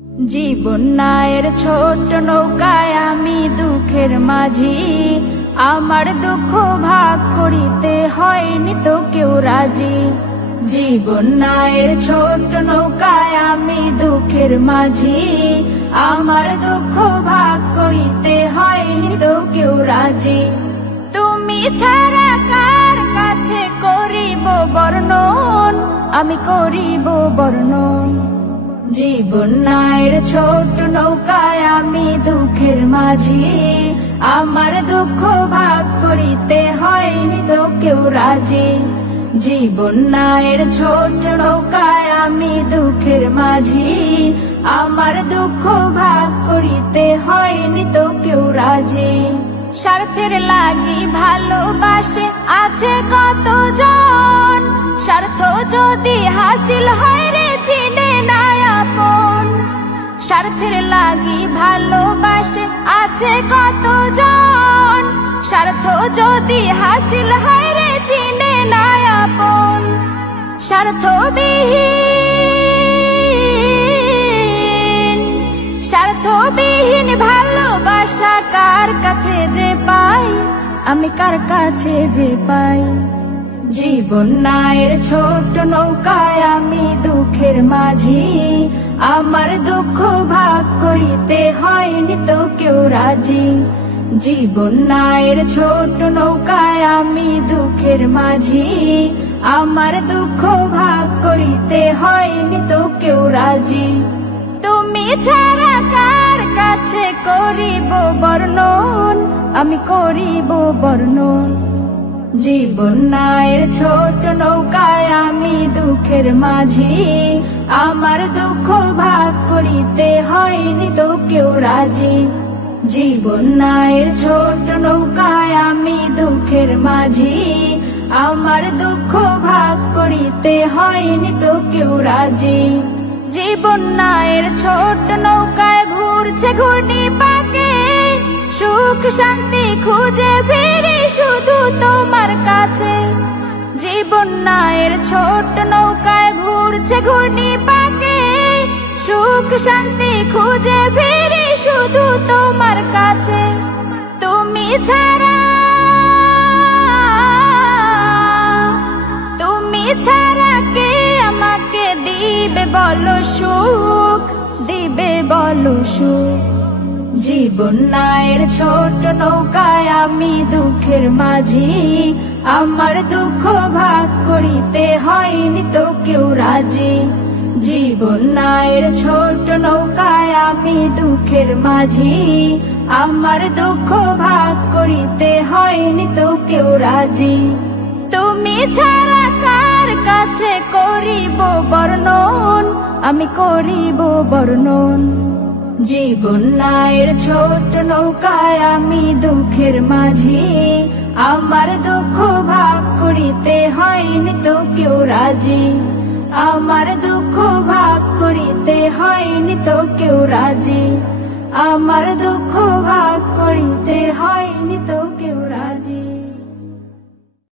জীবন নায়ের ছোট নৌকায় আমি দুঃখের মাঝি, আমার দুঃখ ভাগ করিতে হয়নি তো কেউ রাজি। জীবন নায়ের ছোট নৌকায় আমি দুঃখের মাঝি, আমার দুঃখ ভাগ করিতে হয়নি তো কেউ রাজি। তুমি ছাড়া কার কাছে করিব বর্ণন, আমি করিব বর্ণন। জীবন নায়ের ছোট নৌকায় আমি দুঃখের মাঝি, আমার দুঃখ ভাগ করিতে হয়নি তো কেউ রাজি। জীবন নায়ের ছোট নৌকায় আমি দুঃখের মাঝি, আমার দুঃখ ভাগ করিতে হয়নি তো কেউ রাজি। স্বার্থের লাগি ভালোবাসে আছে কতজন, স্বার্থ যদি হাসিল হয় রে চিনে না আপন। স্বার্থের লাগি ভালোবাসে আছে কতজন, স্বার্থ যদি হাসিল হয় রে চিনে না আপন। স্বার্থবিহীন ভালোবাসা কার কাছে যে পাই, আমি কার কাছে যে পাই। জীবন নায়ের ছোট নৌকায় আমি দুঃখের মাঝি, আমার দুঃখ ভাগ করিতে হয়নি তো কেউ রাজি। জীবন নায়ের ছোট নৌকায় আমি দুঃখের মাঝি, আমার দুঃখ ভাগ করিতে হয়নি তো কেউ রাজি। তুমি ছাড়া কার কাছে করিব বর্ণন, আমি করিব বর্ণন। জীবন নায়ের ছোট নৌকায় আমি দুঃখের মাঝি, আমার দুঃখ ভাগ করিতে হয়নি তো কেউ রাজি। জীবন নায়ের ছোট নৌকায় আমি দুঃখের মাঝি, আমার দুঃখ ভাগ করিতে হয়নি তো কেউ রাজি। জীবন নায়ের ছোট নৌকায় ঘুরছে ঘূর্ণি পাকে, সুখ শান্তি খুঁজে ফিরি শুধু তোমার কাছে। জীবন নায়ের ছোট নৌকায় ঘুরছে ঘূর্ণি পাকে, সুখ শান্তি খুঁজে ফিরি শুধু তোমার কাছে। তুমি ছাড়া কে আমাকে দিবে বলো সুখ, দিবে বলো সুখ। জীবন নায়ের ছোট নৌকায় আমি দুঃখের মাঝি, আমার দুঃখ ভাগ করিতে হয়নি তো কেউ রাজি। জীবন নায়ের ছোট নৌকায় আমি দুঃখের মাঝি, আমার দুঃখ ভাগ করিতে হয়নি তো কেউ রাজি। তুমি ছাড়া কার কাছে করিব বর্ণন, আমি করিব বর্ণন। জীবন নায়ের ছোট নৌকায় আমি দুঃখের মাঝি, আমার দুঃখ ভাগ করিতে হয়নি তো কেউ রাজি। আমার দুঃখ ভাগ করিতে হয়নি তো কেউ রাজি, আমার দুঃখ ভাগ করিতে হয়